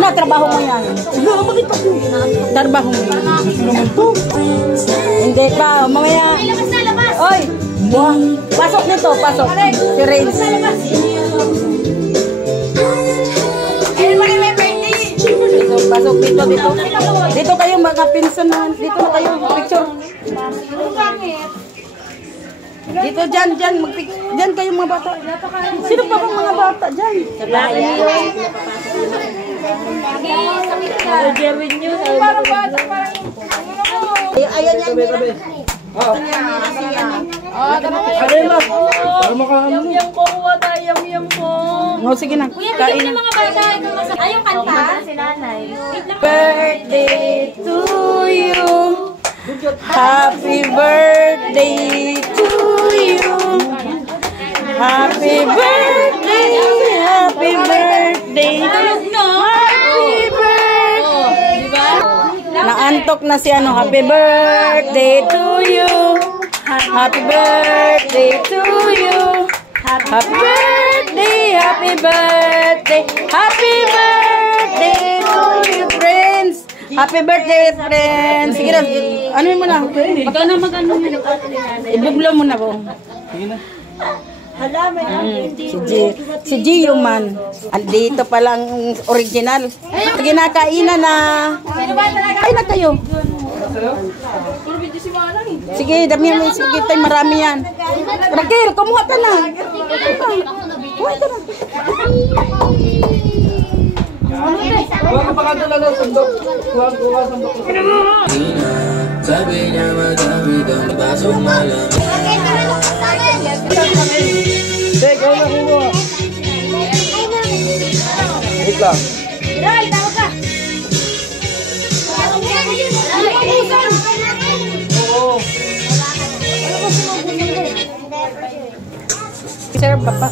Ano, trabaho mo yan? Trabaho mo yan. Hindi pa, mamaya. Oy, pasok nito, pasok. Si Reins. Dito, pasok dito, dito. Dito kayo mga pinsan na. Dito na kayo, picture. Dito, dyan, dyan kayo mga bata. Sino pa bang mga bata dyan? Sa bayan. Ayan yan, yan. Yam ko, wala yam ko. No, sige na. Kain na mga bata. Ayaw kanta. Si nanay. Birthday to you. Happy birthday to you. Happy birthday. Happy birthday. Happy birthday. Naantok na si ano. Happy birthday to you. Happy birthday to you. Happy birthday. Happy birthday. Happy birthday to you, friends. Happy birthday, friends. Sige na. Ano mo na? Magkano mag-ano mo? Ibublo mo na ko. Sige na. Si Gio man. Andito palang original. Ginakainan na. Ay na kayo. Sige, dami mo. Sige tayo, marami yan. Raquel, kumuha ka na. Kumuha ka na. Huwag ka pa talaga sandok. Huwag sandok. Sabi niya madami daw basong malam. Sige, go na kumuha. Wait lang. Ray, tawag ka. Oo. Sir, papa.